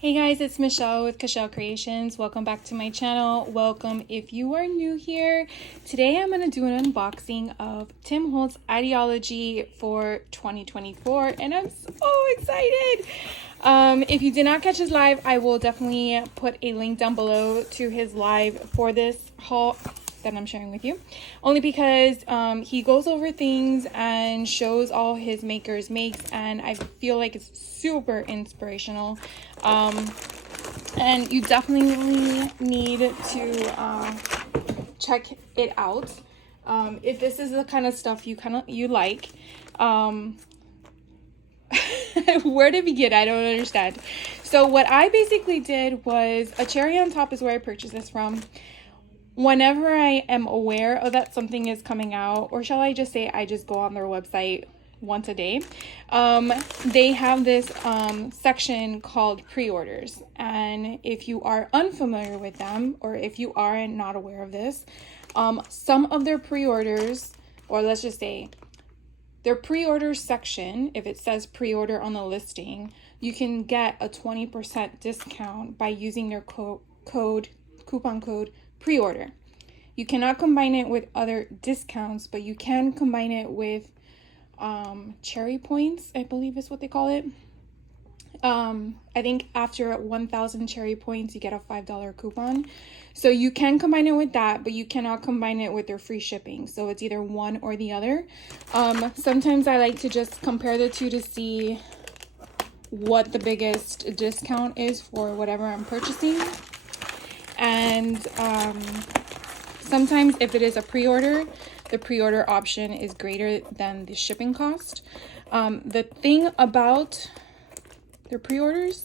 Hey guys, it's Michelle with Cashel Creations. Welcome back to my channel. Welcome if you are new here. Today I'm going to do an unboxing of Tim Holtz Idea-ology for 2024 and I'm so excited. If you did not catch his live, I will definitely put a link down below to his live for this haul that I'm sharing with you, only because he goes over things and shows all his makes, and I feel like it's super inspirational, and you definitely need to check it out if this is the kind of stuff you like. Where to begin? I don't understand. So what I basically did was, a cherry on top is where I purchased this from. Whenever I am aware of that something is coming out, or shall I just say I just go on their website once a day, they have this section called pre-orders. And if you are unfamiliar with them, or if you are not aware of this, some of their pre-orders, or let's just say their pre-order section, if it says pre-order on the listing, you can get a 20% discount by using their coupon code pre-order. You cannot combine it with other discounts, but you can combine it with cherry points, I believe is what they call it. I think after 1,000 cherry points you get a $5 coupon, so you can combine it with that, but you cannot combine it with their free shipping. So it's either one or the other. Sometimes I like to just compare the two to see what the biggest discount is for whatever I'm purchasing. And sometimes if it is a pre-order, the pre-order option is greater than the shipping cost. The thing about their pre-orders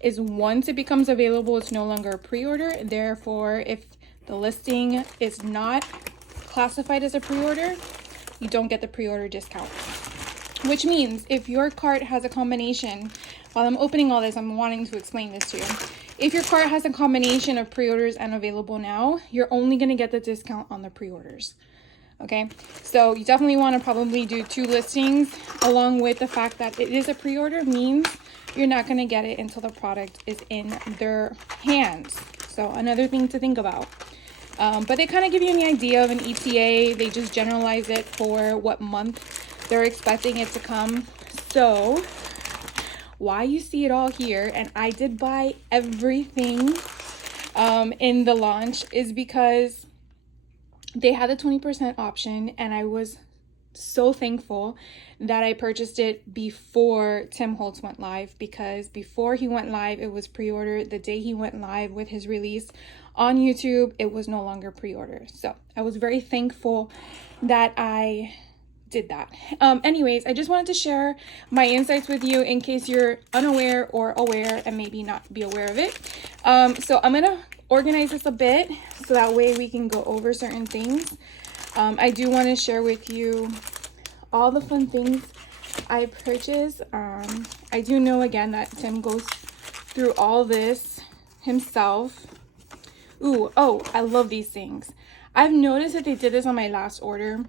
is once it becomes available, it's no longer a pre-order. Therefore, if the listing is not classified as a pre-order, you don't get the pre-order discount. Which means if your cart has a combination, while I'm opening all this, I'm wanting to explain this to you. If your cart has a combination of pre-orders and available now, you're only going to get the discount on the pre-orders. Okay, so you definitely want to probably do 2 listings, along with the fact that it is a pre-order means you're not going to get it until the product is in their hands. So another thing to think about. But they kind of give you an idea of an ETA. They just generalize it for what month they're expecting it to come. So why you see it all here, and I did buy everything in the launch, is because they had a 20% option, and I was so thankful that I purchased it before Tim Holtz went live, because before he went live, it was pre-order. The day he went live with his release on YouTube, it was no longer pre-order. So I was very thankful that I did that. Anyways, I just wanted to share my insights with you in case you're unaware or aware and maybe not be aware of it. So I'm gonna organize this a bit so that way we can go over certain things. I do want to share with you all the fun things I purchased. I do know again that Tim goes through all this himself. Oh, I love these things. I've noticed that they did this on my last order.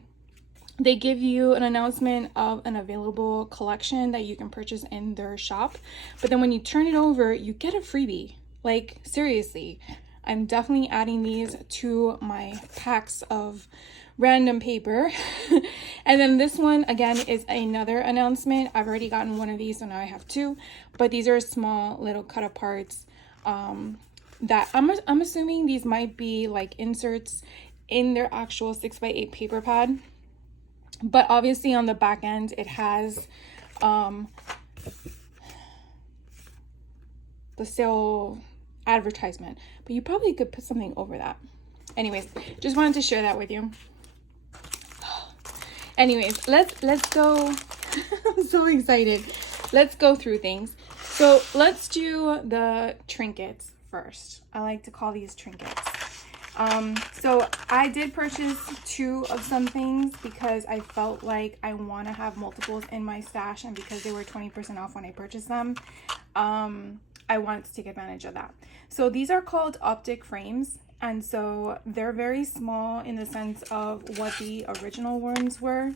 They give you an announcement of an available collection that you can purchase in their shop, but then when you turn it over, you get a freebie. Like, seriously, I'm definitely adding these to my packs of random paper. And then this one again is another announcement. I've already gotten one of these, so now I have 2, but these are small little cut aparts that I'm assuming these might be like inserts in their actual 6x8 paper pad. But obviously on the back end, it has the sale advertisement, but you probably could put something over that. Anyways, just wanted to share that with you. Anyways, let's go. I'm so excited. Let's go through things. So let's do the trinkets first. I like to call these trinkets. So I did purchase 2 of some things because I felt like I want to have multiples in my stash, and because they were 20% off when I purchased them, I wanted to take advantage of that. So these are called optic frames, and so they're very small in the sense of what the original ones were.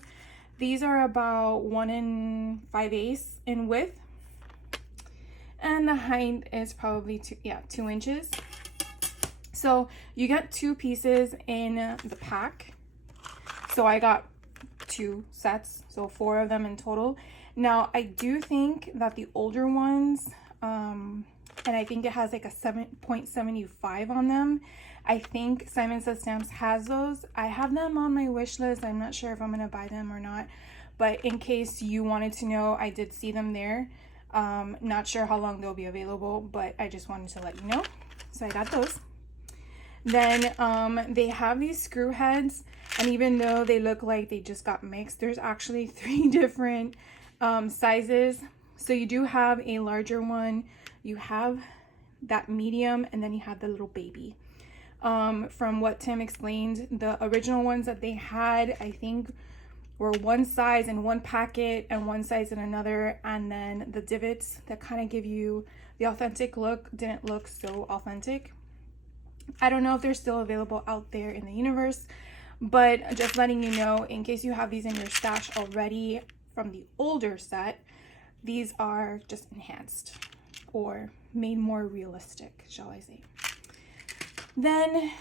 These are about 1 5/8 in width, and then the height is probably 2 inches. So you get 2 pieces in the pack. So I got 2 sets, so 4 of them in total. Now I do think that the older ones, and I think it has like a 7.75 on them. I think Simon Says Stamps has those. I have them on my wish list. I'm not sure if I'm gonna buy them or not, but in case you wanted to know, I did see them there. Not sure how long they'll be available, but I just wanted to let you know. So I got those. Then they have these screw heads, and even though they look like they just got mixed, there's actually 3 different sizes. So you do have a larger one, you have that medium, and then you have the little baby. From what Tim explained, the original ones that they had, I think, were one size in one packet and one size in another, and then the divots that kind of give you the authentic look didn't look so authentic. I don't know if they're still available out there in the universe, but just letting you know, in case you have these in your stash already from the older set, these are just enhanced or made more realistic, shall I say. Then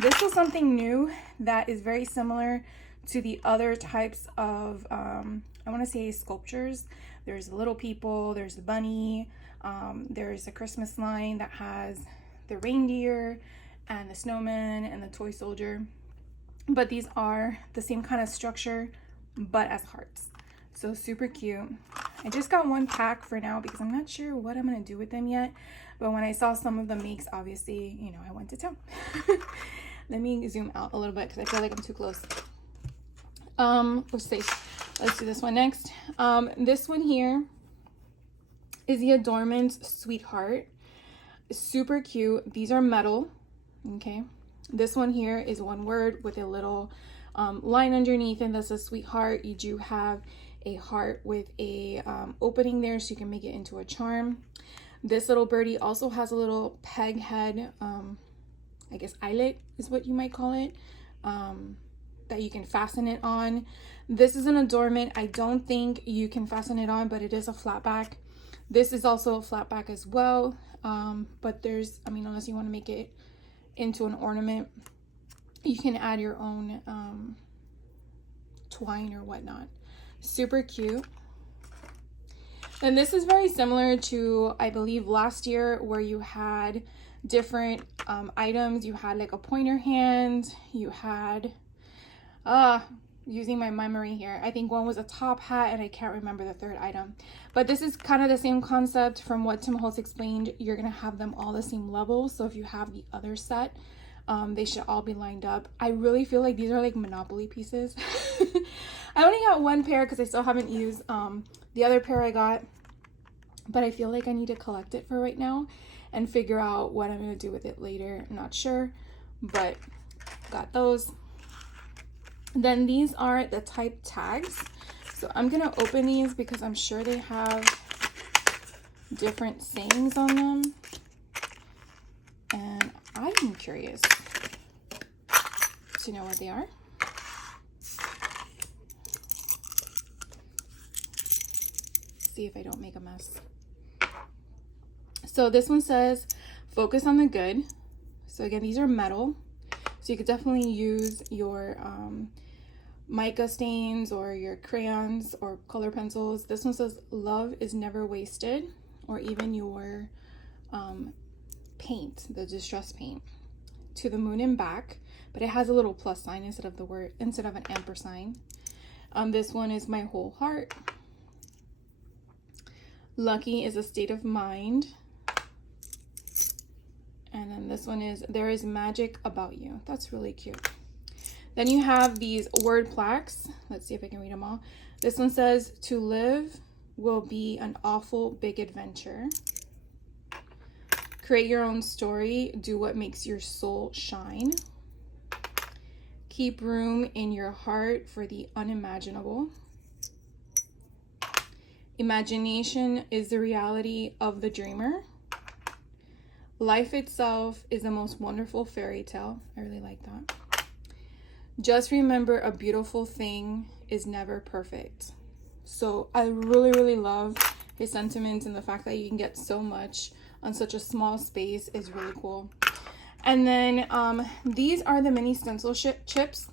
this was something new that is very similar to the other types of I want to say sculptures. There's the little people, there's the bunny, there's a Christmas line that has the reindeer and the snowman and the toy soldier, but these are the same kind of structure but as hearts. So super cute. I just got 1 pack for now because I'm not sure what I'm gonna do with them yet, but when I saw some of the makes, obviously, you know, I went to town. Let me zoom out a little bit because I feel like I'm too close. Let's see, let's do this one next. This one here is the Adornment Sweetheart. Super cute. These are metal. Okay, this one here is 1 word with a little line underneath, and that's a sweetheart. You do have a heart with a opening there, so you can make it into a charm. This little birdie also has a little peg head, I guess eyelet is what you might call it, that you can fasten it on. This is an adornment. I don't think you can fasten it on, but it is a flat back. This is also a flat back as well, but there's, I mean, unless you want to make it into an ornament, you can add your own twine or whatnot. Super cute. And this is very similar to, I believe, last year, where you had different items. You had like a pointer hand, you had using my memory here, I think one was a top hat, and I can't remember the third item, but this is kind of the same concept. From what Tim Holtz explained, you're gonna have them all the same level, so if you have the other set, they should all be lined up. I really feel like these are like Monopoly pieces. I only got 1 pair because I still haven't used the other pair I got, but I feel like I need to collect it for right now and figure out what I'm going to do with it later. I'm not sure, but got those. Then these are the type tags. So I'm going to open these because I'm sure they have different sayings on them, and I'm curious to know what they are. See if I don't make a mess. So this one says, focus on the good. So again, these are metal, so you could definitely use your mica stains or your crayons or color pencils. This one says, love is never wasted, or even your paint, the distress paint. To the moon and back, but it has a little plus sign instead of an ampersand. This one is my whole heart. Lucky is a state of mind. And then this one is, there is magic about you. That's really cute. Then you have these word plaques. Let's see if I can read them all. This one says, to live will be an awful big adventure. Create your own story. Do what makes your soul shine. Keep room in your heart for the unimaginable. Imagination is the reality of the dreamer. Life itself is the most wonderful fairy tale. I really like that. Just remember, a beautiful thing is never perfect. So I really, really love his sentiments, and the fact that you can get so much on such a small space is really cool. And then these are the mini stencil chips.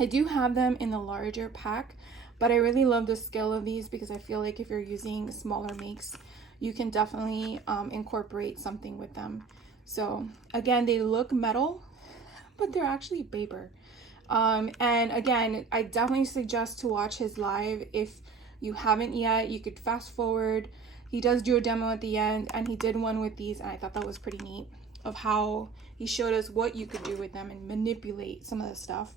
I do have them in the larger pack, but I really love the scale of these because I feel like if you're using smaller makes, you can definitely incorporate something with them. So again, they look metal, but they're actually paper. And again, I definitely suggest to watch his live. If you haven't yet, you could fast forward. He does do a demo at the end, and he did one with these, and I thought that was pretty neat, of how he showed us what you could do with them and manipulate some of the stuff.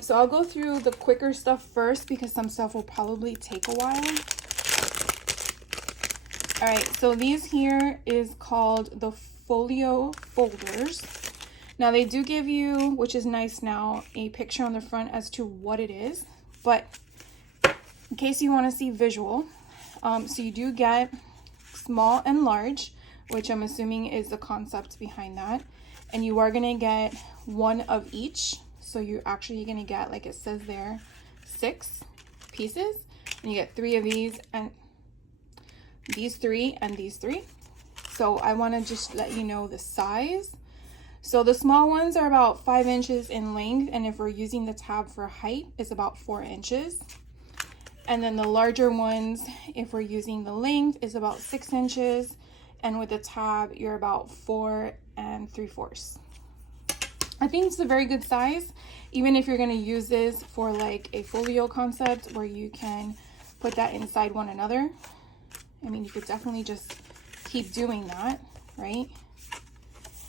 So I'll go through the quicker stuff first because some stuff will probably take a while. All right, so these here is called the folio folders. Now they do give you, which is nice now, a picture on the front as to what it is, but in case you want to see visual, so you do get small and large, which I'm assuming is the concept behind that, and you are going to get one of each. So you're actually going to get, like it says there, 6 pieces, and you get 3 of these, and these 3 and these 3. So I want to just let you know the size. So the small ones are about 5 inches in length, and if we're using the tab for height, it's about 4 inches. And then the larger ones, if we're using the length, is about 6 inches, and with the tab, you're about 4 3/4. I think it's a very good size, even if you're going to use this for like a folio concept where you can put that inside one another. I mean, you could definitely just keep doing that, right?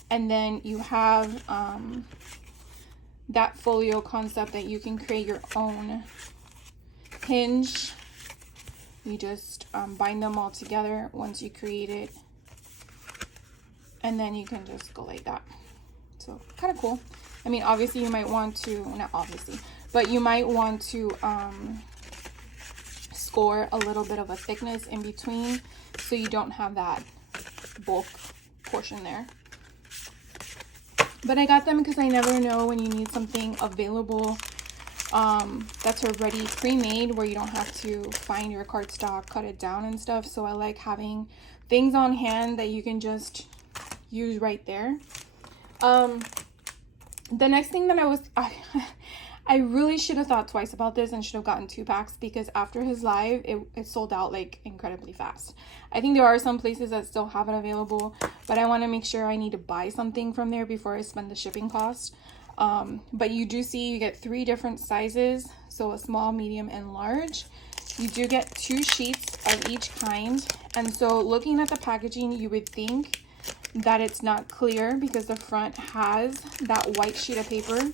And then you have that folio concept that you can create your own hinge. You just bind them all together once you create it, and then you can just go like that. So kind of cool. I mean, obviously you might want to, not obviously, but you might want to score a little bit of a thickness in between so you don't have that bulk portion there. But I got them because I never know when you need something available that's already pre-made, where you don't have to find your cardstock, cut it down and stuff. So I like having things on hand that you can just use right there. The next thing that I really should have thought twice about this and should have gotten 2 packs, because after his live, it sold out like incredibly fast. I think there are some places that still have it available, but I want to make sure I need to buy something from there before I spend the shipping cost. But you do see you get 3 different sizes, so a small, medium, and large. You do get 2 sheets of each kind, and so looking at the packaging, you would think that it's not clear because the front has that white sheet of paper,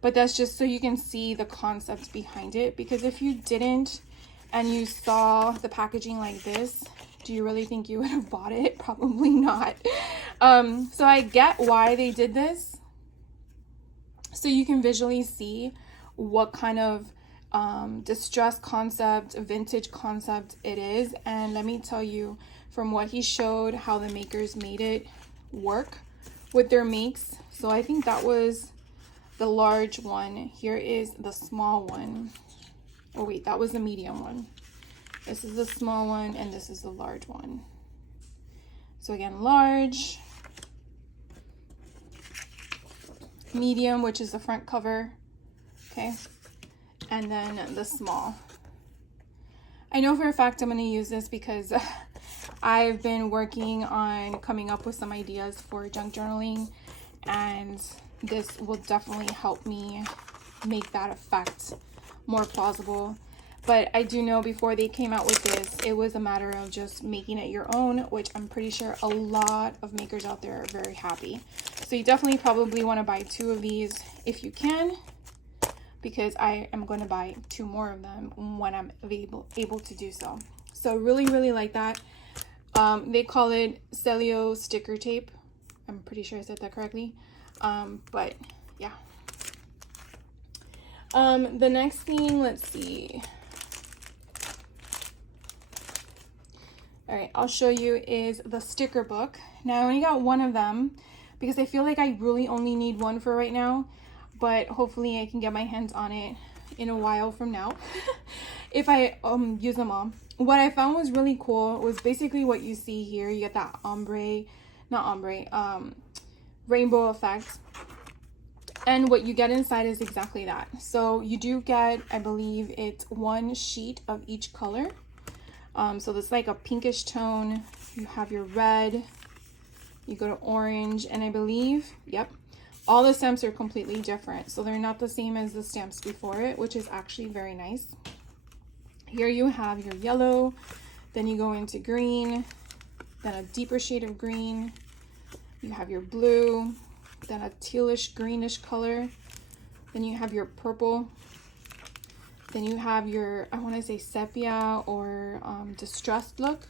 but that's just so you can see the concept behind it. Because if you didn't and you saw the packaging like this, do you really think you would have bought it? Probably not. So I get why they did this, so you can visually see what kind of distress concept, vintage concept it is. And let me tell you, from what he showed, how the makers made it work with their makes. So I think that was the large one. Here is the small one. Oh wait, that was the medium one. This is the small one, and this is the large one. So again, large, medium, which is the front cover, okay, and then the small. I know for a fact I'm going to use this because I've been working on coming up with some ideas for junk journaling, and this will definitely help me make that effect more plausible. But I do know before they came out with this, it was a matter of just making it your own, which I'm pretty sure a lot of makers out there are very happy. So you definitely probably want to buy 2 of these if you can, because I am going to buy 2 more of them when I'm able to do so. So really, really like that. They call it Celio sticker tape. I'm pretty sure I said that correctly. But yeah. The next thing, let's see. All right, I'll show you is the sticker book. Now I only got 1 of them because I feel like I really only need 1 for right now, but hopefully I can get my hands on it in a while from now if I use them all. what I found was really cool was basically what you see here. You get that rainbow effect. And what you get inside is exactly that. So you do get, I believe it's one sheet of each color. So it's like a pinkish tone. You have your red, you go to orange, and I believe, yep, all the stamps are completely different. So they're not the same as the stamps before it, which is actually very nice. Here you have your yellow, then you go into green, then a deeper shade of green. You have your blue, then a tealish greenish color. Then you have your purple. Then you have your, I want to say sepia or distressed look.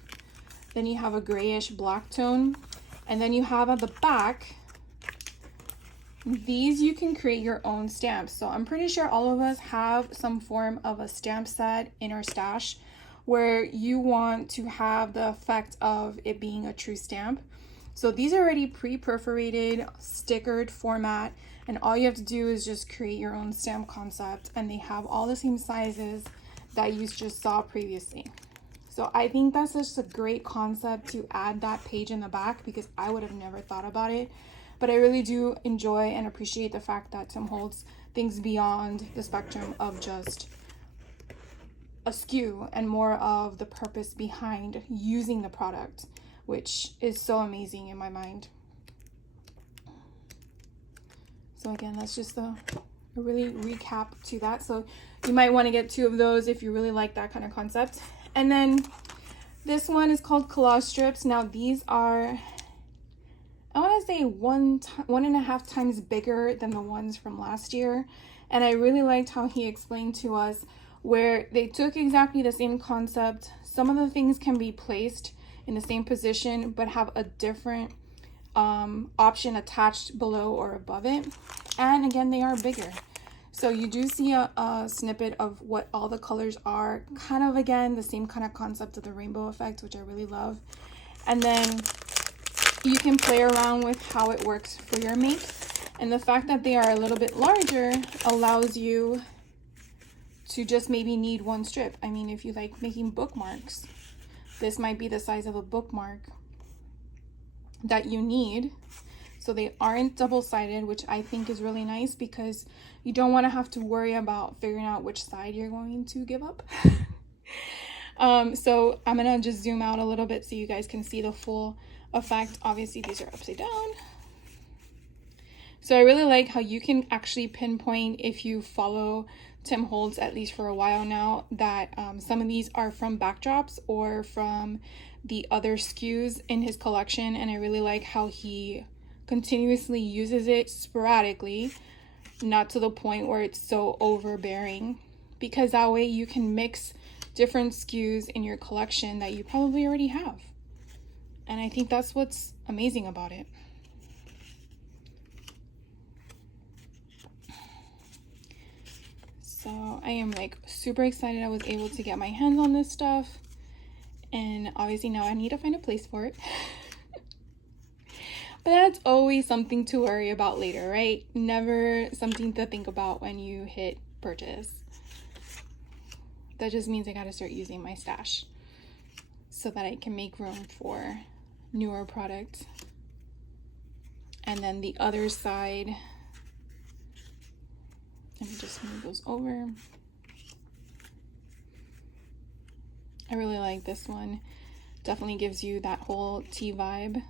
Then you have a grayish black tone. And then you have at the back, these you can create your own stamps. So I'm pretty sure all of us have some form of a stamp set in our stash where you want to have the effect of it being a true stamp. So these are already pre-perforated, stickered format, and all you have to do is just create your own stamp concept, and they have all the same sizes that you just saw previously. So I think that's just a great concept to add that page in the back, because I would have never thought about it. But I really do enjoy and appreciate the fact that Tim Holtz thinks beyond the spectrum of just a SKU and more of the purpose behind using the product, which is so amazing in my mind. So again, that's just a really recap to that. So you might want to get 2 of those if you really like that kind of concept. And then this one is called collage strips. Now these are, I want to say 1.5 times bigger than the ones from last year. And I really liked how he explained to us where they took exactly the same concept. Some of the things can be placed in the same position but have a different option attached below or above it. And again, they are bigger. So you do see a snippet of what all the colors are. Kind of, again, the same kind of concept of the rainbow effect, which I really love. And then you can play around with how it works for your make. And the fact that they are a little bit larger allows you to just maybe need 1 strip. I mean, if you like making bookmarks, this might be the size of a bookmark that you need. So they aren't double-sided, which I think is really nice because you don't want to have to worry about figuring out which side you're going to give up. So I'm gonna just zoom out a little bit so you guys can see the full effect. Obviously these are upside down. So I really like how you can actually pinpoint, if you follow Tim Holtz at least for a while now, that some of these are from backdrops or from the other SKUs in his collection. And I really like how he continuously uses it sporadically, not to the point where it's so overbearing, because that way you can mix different SKUs in your collection that you probably already have. And I think that's what's amazing about it. So I am like super excited I was able to get my hands on this stuff. And obviously now I need to find a place for it. But that's always something to worry about later, right? Never something to think about when you hit purchase. That just means I gotta start using my stash so that I can make room for newer products. And then the other side, let me just move those over. I really like this one. Definitely gives you that whole tea vibe.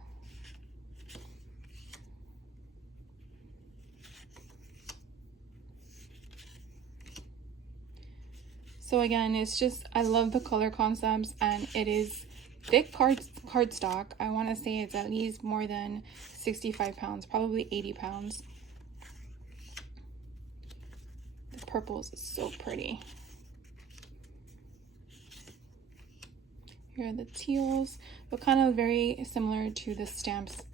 So again, it's just, I love the color concepts, and it is thick cardstock. I want to say it's at least more than 65 pounds, probably 80 pounds. The purples is so pretty. Here are the teals, but kind of very similar to the stamps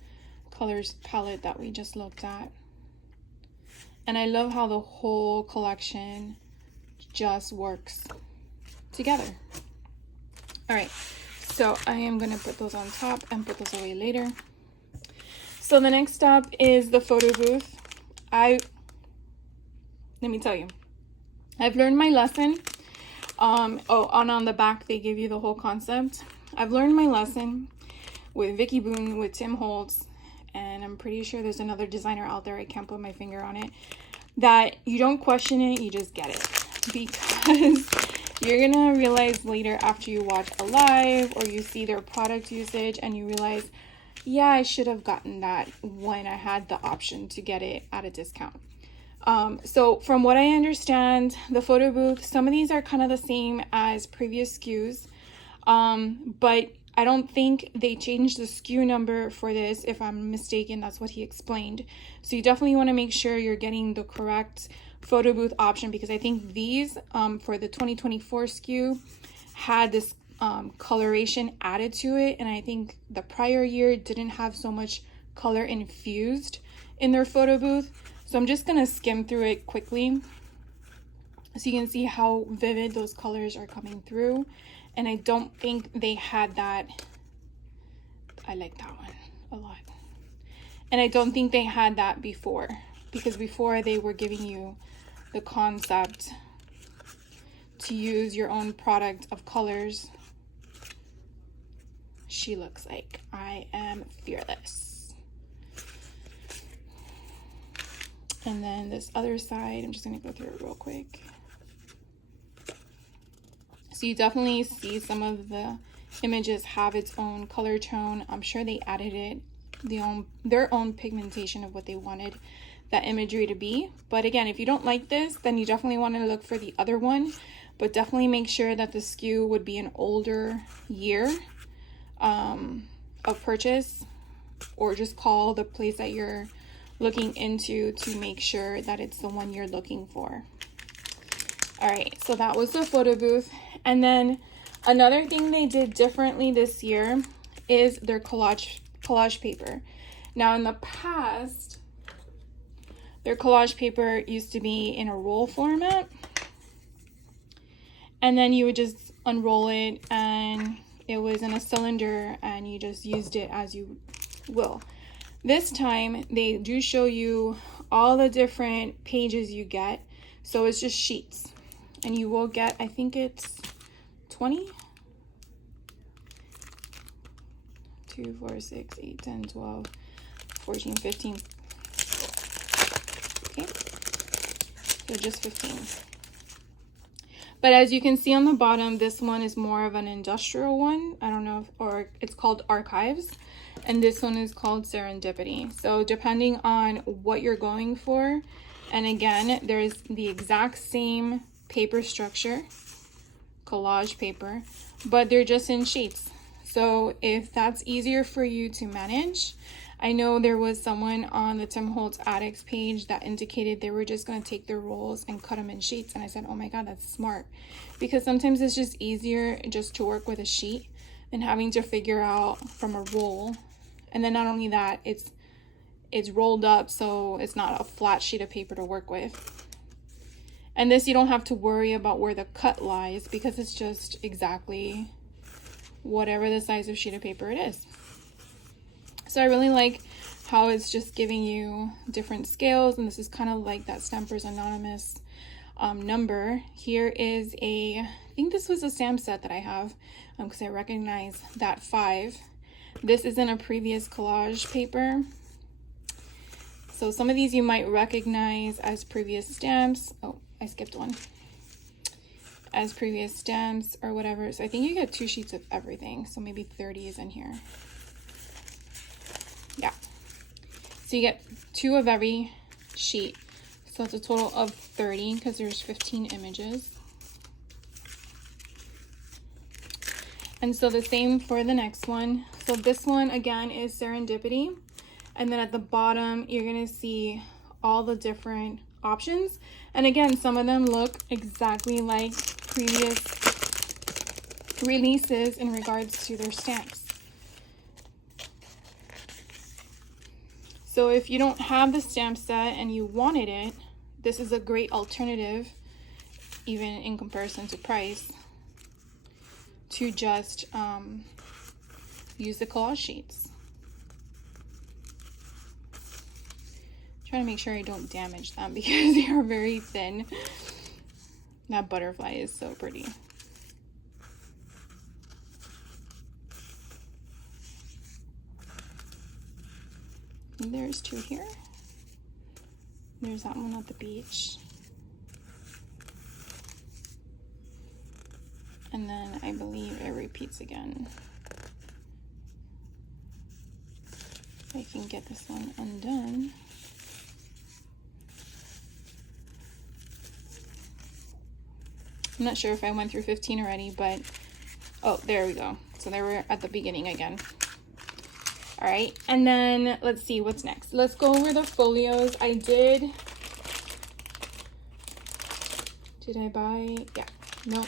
colors palette that we just looked at. And I love how the whole collection just works together. All right, so I am gonna put those on top and put those away later. So the next step is the photo booth. Let me tell you, I've learned my lesson Oh, and on the back, they give you the whole concept. I've learned my lesson with Vicky Boone, with Tim Holtz, and I'm pretty sure there's another designer out there, I can't put my finger on it, that you don't question it, you just get it. Because you're gonna realize later after you watch a live or you see their product usage and you realize, yeah, I should have gotten that when I had the option to get it at a discount. So from what I understand, the photo booth, some of these are kind of the same as previous SKUs, but I don't think they changed the SKU number for this. If I'm mistaken, that's what he explained. So you definitely want to make sure you're getting the correct photo booth option, because I think these for the 2024 SKU had this coloration added to it, and I think the prior year didn't have so much color infused in their photo booth. So I'm just gonna skim through it quickly so you can see how vivid those colors are coming through. And I don't think they had that. I like that one a lot. And I don't think they had that before, because before they were giving you the concept to use your own product of colors. She looks like I am fearless. And then this other side, I'm just gonna go through it real quick. So you definitely see some of the images have its own color tone. I'm sure they added it, their own pigmentation of what they wanted that imagery to be. But again, if you don't like this, then you definitely want to look for the other one, but definitely make sure that the SKU would be an older year of purchase, or just call the place that you're looking into to make sure that it's the one you're looking for. All right, so that was the photo booth. And then another thing they did differently this year is their collage paper. Now in the past, their collage paper used to be in a roll format, and then you would just unroll it and it was in a cylinder and you just used it as you will. This time they do show you all the different pages you get, so it's just sheets, and you will get, I think it's 20, 2, 4, 6, 8, 10, 12, 14, 15. Okay, so just 15. But as you can see on the bottom, this one is more of an industrial one. I don't know if, or it's called Archives, and this one is called Serendipity. So depending on what you're going for, and again, there's the exact same paper structure, collage paper, but they're just in sheets. So if that's easier for you to manage, I know there was someone on the Tim Holtz Addicts page that indicated they were just going to take their rolls and cut them in sheets. And I said, oh my God, that's smart. Because sometimes it's just easier just to work with a sheet than having to figure out from a roll. And then not only that, it's rolled up, so it's not a flat sheet of paper to work with. And this, you don't have to worry about where the cut lies, because it's just exactly whatever the size of sheet of paper it is. So I really like how it's just giving you different scales, and this is kind of like that Stampers Anonymous number. Here is I think this was a stamp set that I have, because I recognize that 5. This is in a previous collage paper. So some of these you might recognize as previous stamps. Oh, I skipped one. As previous stamps or whatever. So I think you get 2 sheets of everything. So maybe 30 is in here. Yeah. So you get 2 of every sheet. So it's a total of 30 because there's 15 images. And so the same for the next one. So this one again is Serendipity. And then at the bottom, you're gonna see all the different options. And again, some of them look exactly like previous releases in regards to their stamps. So if you don't have the stamp set and you wanted it, this is a great alternative, even in comparison to price, to just use the collage sheets. Trying to make sure I don't damage them because they are very thin. That butterfly is so pretty. There's two here. There's that one at the beach. And then I believe it repeats again. If I can get this one undone. I'm not sure if I went through 15 already, but oh, there we go. So they were at the beginning again. All right, and then let's see what's next. Let's go over the folios. Did I buy? Yeah, no.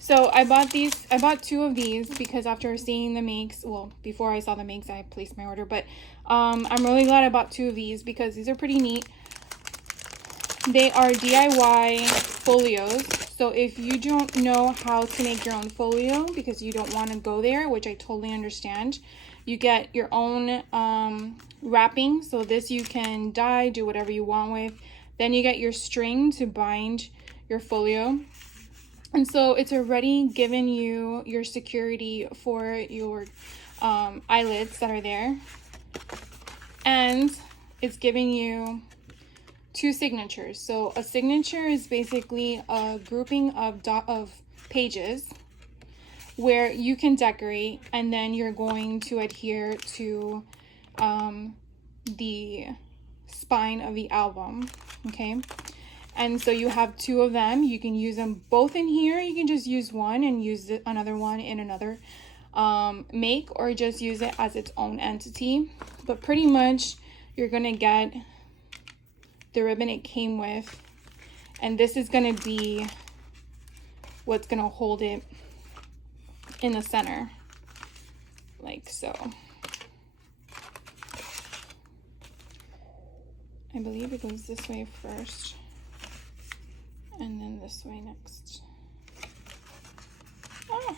So I bought these. I bought two of these because after seeing the makes, well, before I saw the makes, I placed my order. But I'm really glad I bought two of these because these are pretty neat. They are DIY folios. So if you don't know how to make your own folio because you don't want to go there, which I totally understand, you get your own wrapping. So this you can dye, do whatever you want with. Then you get your string to bind your folio. And so it's already given you your security for your eyelets that are there. And it's giving you two signatures. So a signature is basically a grouping of pages where you can decorate, and then you're going to adhere to the spine of the album, okay? And so you have two of them. You can use them both in here. You can just use one and use another one in another make, or just use it as its own entity. But pretty much you're gonna get the ribbon it came with, and this is gonna be what's gonna hold it in the center, like so. I believe it goes this way first and then this way next. Oh.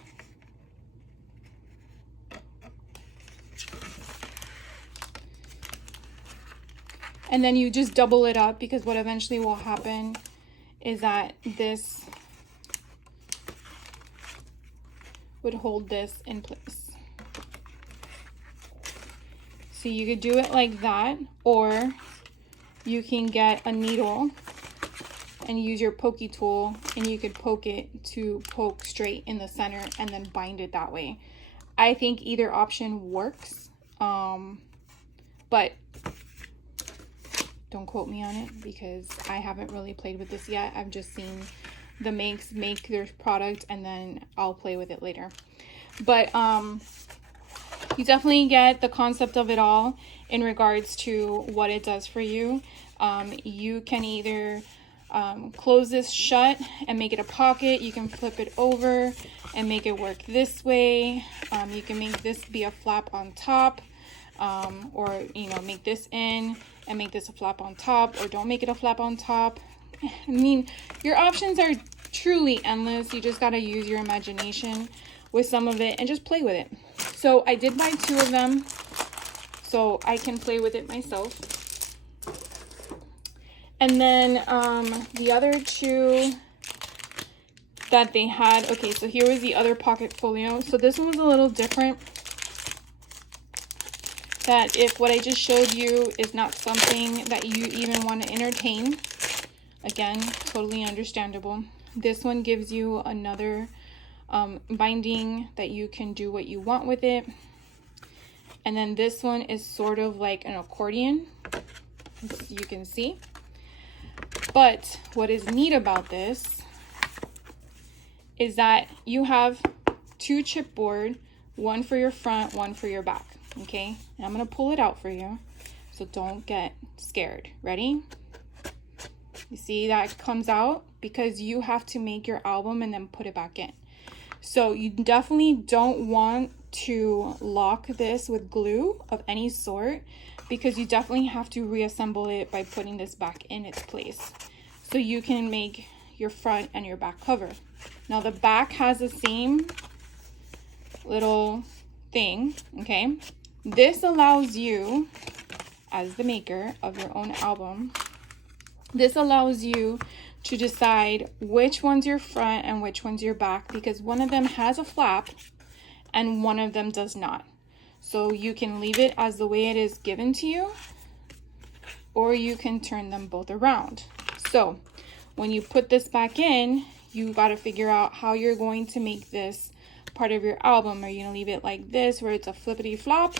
And then you just double it up, because what eventually will happen is that this would hold this in place. So you could do it like that, or you can get a needle and use your pokey tool, and you could poke it to poke straight in the center and then bind it that way. I think either option works, but don't quote me on it because I haven't really played with this yet. I've just seen the makes make their product, and then I'll play with it later. But you definitely get the concept of it all in regards to what it does for you. You can either close this shut and make it a pocket. You can flip it over and make it work this way. You can make this be a flap on top, or make this in and make this a flap on top, or don't make it a flap on top. I mean, your options are truly endless. You just got to use your imagination with some of it and just play with it. So I did buy two of them so I can play with it myself. And then the other two that they had, okay, so here was the other pocket folio. So this one was a little different. That if what I just showed you is not something that you even want to entertain, again, totally understandable. This one gives you another binding that you can do what you want with it. And then this one is sort of like an accordion, as you can see. But what is neat about this is that you have two chipboard, one for your front, one for your back. Okay, and I'm gonna pull it out for you, so don't get scared. Ready? You see that comes out because you have to make your album and then put it back in. So you definitely don't want to lock this with glue of any sort, because you definitely have to reassemble it by putting this back in its place, so you can make your front and your back cover. Now the back has the same little thing, okay? This allows you, as the maker of your own album, this allows you to decide which one's your front and which one's your back, because one of them has a flap and one of them does not. So you can leave it as the way it is given to you, or you can turn them both around. So when you put this back in, you got to figure out how you're going to make this part of your album. Are you going to leave it like this where it's a flippity flop,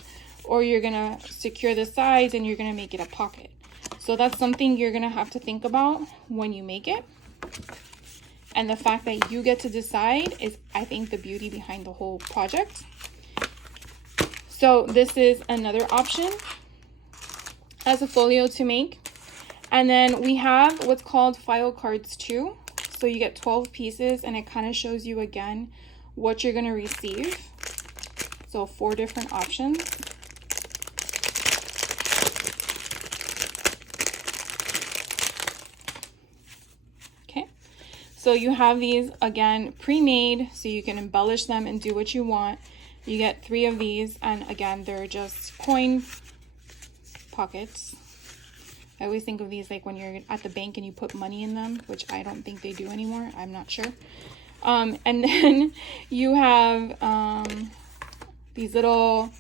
or you're going to secure the sides and you're going to make it a pocket? So that's something you're going to have to think about when you make it. And the fact that you get to decide is, I think, the beauty behind the whole project. So this is another option as a folio to make. And then we have what's called file cards too. So you get 12 pieces, and it kind of shows you again what you're going to receive. So 4 different options. Okay. So you have these again pre-made, so you can embellish them and do what you want. You get 3 of these, and again, they're just coin pockets. I always think of these like when you're at the bank and you put money in them, which I don't think they do anymore. I'm not sure. And then you have these little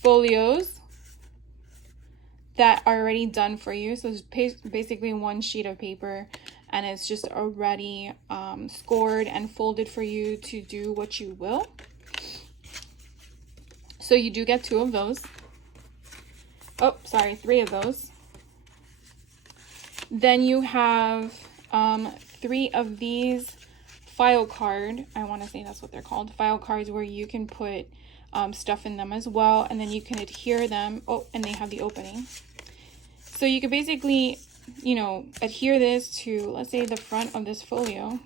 folios that are already done for you. So it's basically one sheet of paper, and it's just already scored and folded for you to do what you will. So you do get 2 of those. Oh, sorry, 3 of those. Then you have 3 of these file card. I want to say that's what they're called. File cards, where you can put stuff in them as well. And then you can adhere them. Oh, and they have the opening. So you could basically, you know, adhere this to, let's say, the front of this folio.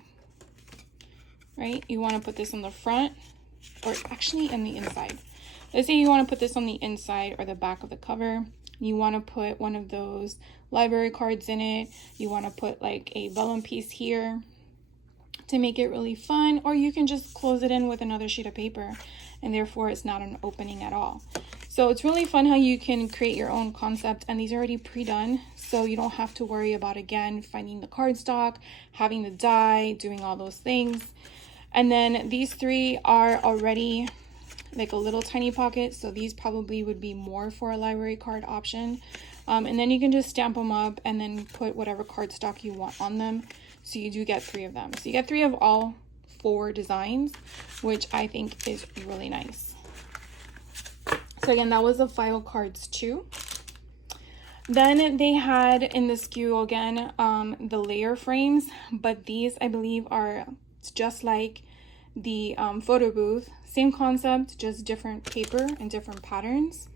Right? You want to put this on the front, or actually in the inside. Let's say you want to put this on the inside or the back of the cover. You want to put one of those library cards in it. You want to put like a vellum piece here to make it really fun, or you can just close it in with another sheet of paper, and therefore it's not an opening at all. So it's really fun how you can create your own concept, and these are already pre-done, so you don't have to worry about, again, finding the cardstock, having the die, doing all those things. And then these 3 are already like a little tiny pocket, so these probably would be more for a library card option. And then you can just stamp them up and then put whatever cardstock you want on them. So you do get 3 of them. So you get 3 of all 4 designs, which I think is really nice. So again, that was the file cards too. Then they had in the SKU again the layer frames, but these I believe are just like the photo booth. Same concept, just different paper and different patterns.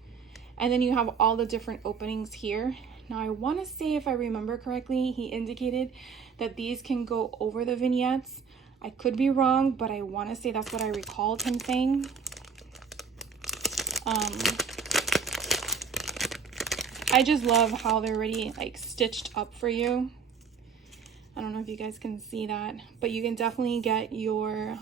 And then you have all the different openings here. Now I want to say, if I remember correctly, he indicated that these can go over the vignettes. I could be wrong, but I want to say that's what I recalled him saying. I just love how they're already like stitched up for you. I don't know if you guys can see that, but you can definitely get your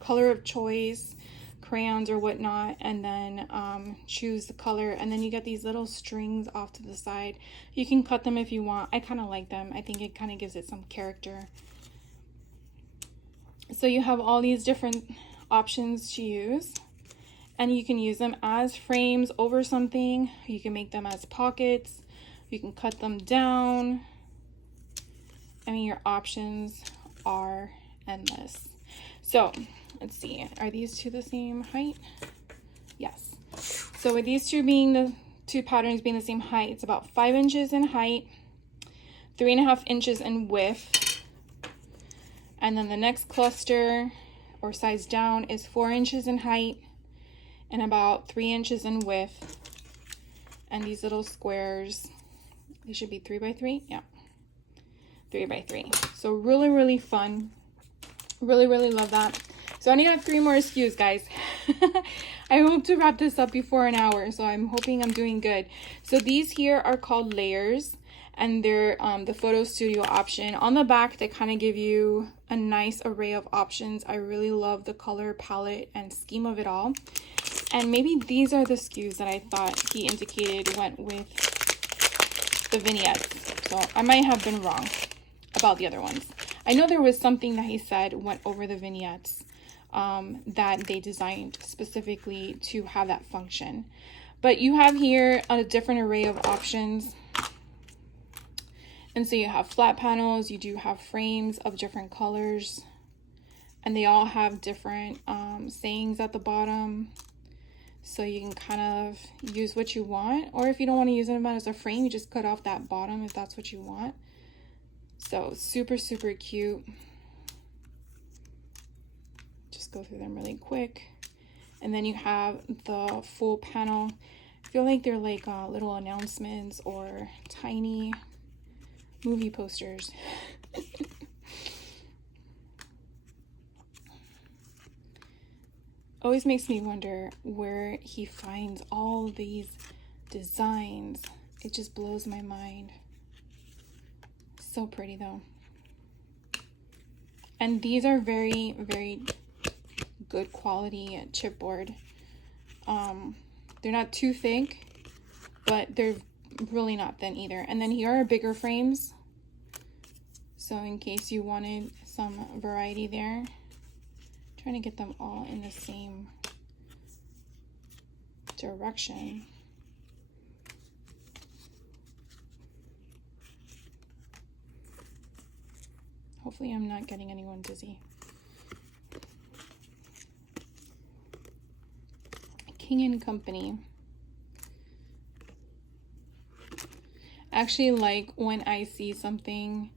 color of choice, crayons or whatnot, and then choose the color, and then you get these little strings off to the side. You can cut them if you want. I kind of like them. I think it kind of gives it some character. So you have all these different options to use, and you can use them as frames over something. You can make them as pockets. You can cut them down. I mean, your options are endless. So let's see, are these 2 the same height? Yes. So with these 2 being the 2 patterns being the same height, it's about 5 inches in height, 3.5 inches in width. And then the next cluster or size down is 4 inches in height and about 3 inches in width. And these little squares, they should be 3 by 3. Yeah. 3 by 3. So really, really fun. Really, really love that. So I only have 3 more SKUs, guys. I hope to wrap this up before an hour, so I'm hoping I'm doing good. So these here are called layers, and they're the photo studio option. On the back, they kind of give you a nice array of options. I really love the color palette and scheme of it all. And maybe these are the SKUs that I thought he indicated went with the vignettes. So I might have been wrong about the other ones. I know there was something that he said went over the vignettes. that they designed specifically to have that function. But you have here a different array of options. And so you have flat panels, you do have frames of different colors, and they all have different sayings at the bottom. So you can kind of use what you want, or if you don't want to use them as a frame, you just cut off that bottom if that's what you want. So super, super cute. Just go through them really quick. And then you have the full panel. I feel like they're like little announcements or tiny movie posters. Always makes me wonder where he finds all these designs. It just blows my mind. So pretty though. And these are very, very good quality chipboard. They're not too thick, but they're really not thin either. And then here are bigger frames. So in case you wanted some variety there. Trying to get them all in the same direction. Hopefully I'm not getting anyone dizzy. King & Company. I actually like when I see something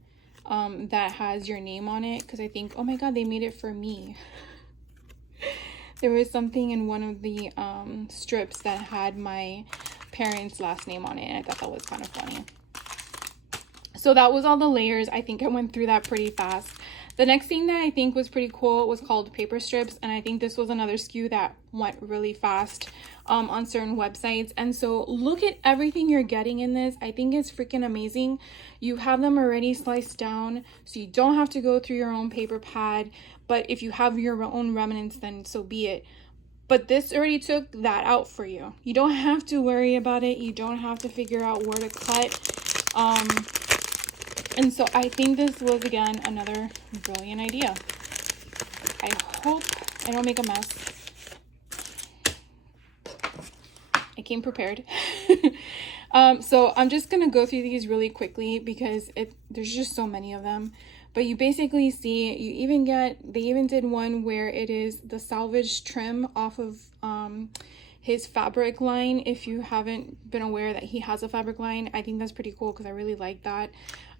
that has your name on it, because I think, oh my god, they made it for me. There was something in one of the strips that had my parents' last name on it, and I thought that was kind of funny. So that was all the layers. I think I went through that pretty fast. The next thing that I think was pretty cool was called paper strips, and I think this was another SKU that went really fast on certain websites. And so look at everything you're getting in this. I think it's freaking amazing. You have them already sliced down, so you don't have to go through your own paper pad. But if you have your own remnants, then so be it. But this already took that out for you. You don't have to worry about it. You don't have to figure out where to cut. And so I think this was, again, another brilliant idea. I hope I don't make a mess. I came prepared. So I'm just going to go through these really quickly because there's just so many of them. But you basically see, they even did one where it is the salvage trim off of his fabric line. If you haven't been aware that he has a fabric line, I think that's pretty cool because I really like that.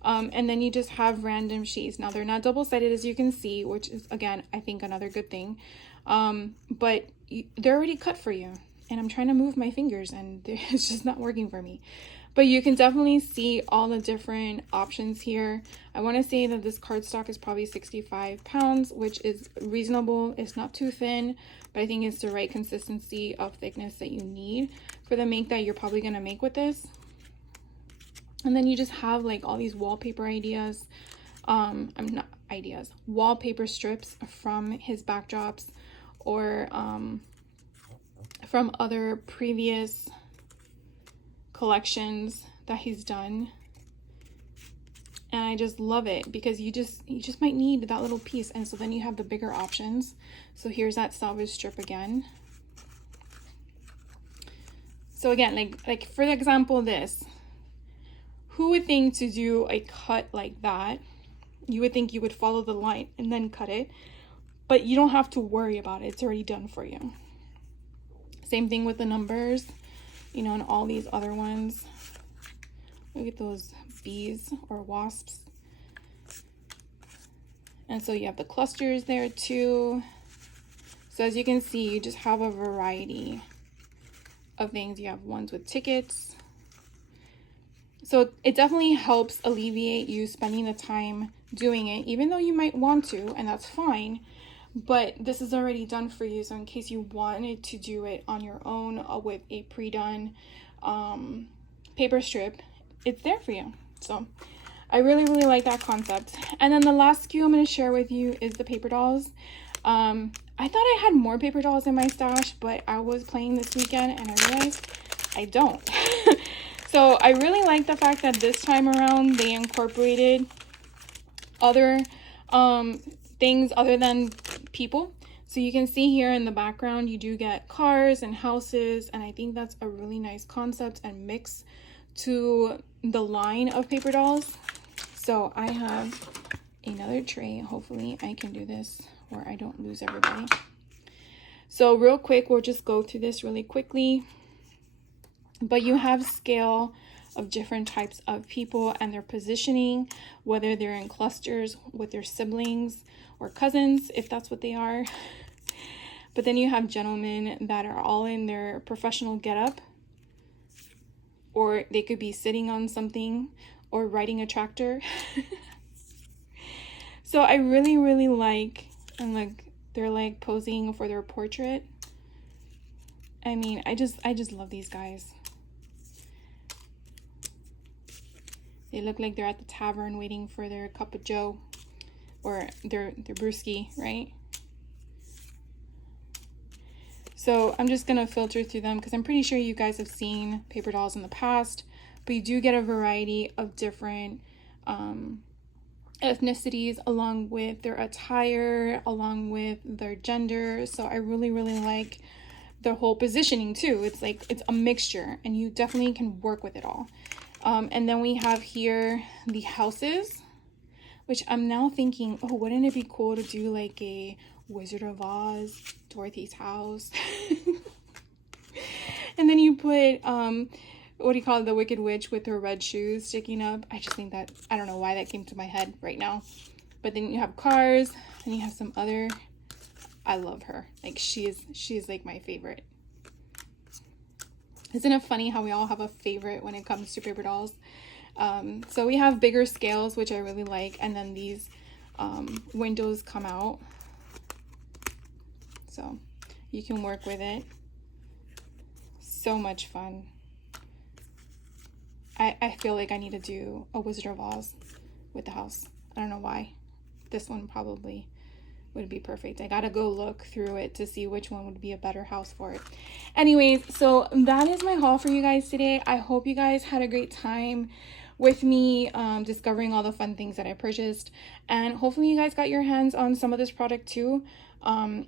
And then you just have random sheets. Now they're not double-sided, as you can see, which is, again, I think another good thing. But they're already cut for you. And I'm trying to move my fingers and it's just not working for me. But you can definitely see all the different options here. I want to say that this cardstock is probably 65 pounds, which is reasonable. It's not too thin, but I think it's the right consistency of thickness that you need for the make that you're probably going to make with this. And then you just have like all these wallpaper ideas. Wallpaper strips from his backdrops or from other previous collections that he's done. And I just love it because you just might need that little piece. And so then you have the bigger options. So here's that salvage strip again. So again, like for example, this, who would think to do a cut like that? You would think you would follow the line and then cut it, but you don't have to worry about it. It's already done for you. Same thing with the numbers, you know, and all these other ones. Look at those bees or wasps. And so you have the clusters there too. So as you can see, you just have a variety of things. You have ones with tickets. So it definitely helps alleviate you spending the time doing it, even though you might want to, and that's fine. But this is already done for you, so in case you wanted to do it on your own with a pre-done paper strip, it's there for you. So I really, really like that concept. And then the last SKU I'm going to share with you is the paper dolls. I thought I had more paper dolls in my stash, but I was playing this weekend and I realized I don't. So I really like the fact that this time around they incorporated other things other than people. So you can see here in the background, you do get cars and houses, and I think that's a really nice concept and mix to the line of paper dolls. So I have another tray. Hopefully I can do this where I don't lose everybody. So real quick, we'll just go through this really quickly. But you have scale of different types of people and their positioning, whether they're in clusters with their siblings or cousins, if that's what they are. But then you have gentlemen that are all in their professional getup, or they could be sitting on something or riding a tractor. So I really, really like, and like they're like posing for their portrait. I mean, I just love these guys. They look like they're at the tavern waiting for their cup of joe or their brewski, right? So I'm just gonna filter through them because I'm pretty sure you guys have seen paper dolls in the past, but you do get a variety of different ethnicities along with their attire, along with their gender. So I really, really like the whole positioning too. It's like, it's a mixture and you definitely can work with it all. And then we have here the houses, which I'm now thinking, oh, wouldn't it be cool to do like a Wizard of Oz, Dorothy's house? And then you put, what do you call it, the Wicked Witch with her red shoes sticking up. I just think that, I don't know why that came to my head right now. But then you have cars, and you have some other, I love her. Like she is like my favorite. Isn't it funny how we all have a favorite when it comes to paper dolls? So we have bigger scales, which I really like. And then these windows come out. So you can work with it. So much fun. I feel like I need to do a Wizard of Oz with the house. I don't know why. This one probably would be perfect. I gotta go look through it to see which one would be a better house for it. Anyways, so that is my haul for you guys today. I hope you guys had a great time with me discovering all the fun things that I purchased, and hopefully you guys got your hands on some of this product too,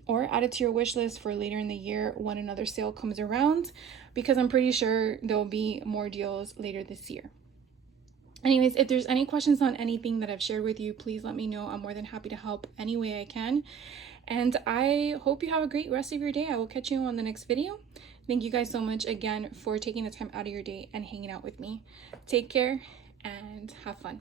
or add it to your wish list for later in the year when another sale comes around, because I'm pretty sure there'll be more deals later this year. Anyways, if there's any questions on anything that I've shared with you, please let me know. I'm more than happy to help any way I can. And I hope you have a great rest of your day. I will catch you on the next video. Thank you guys so much again for taking the time out of your day and hanging out with me. Take care and have fun.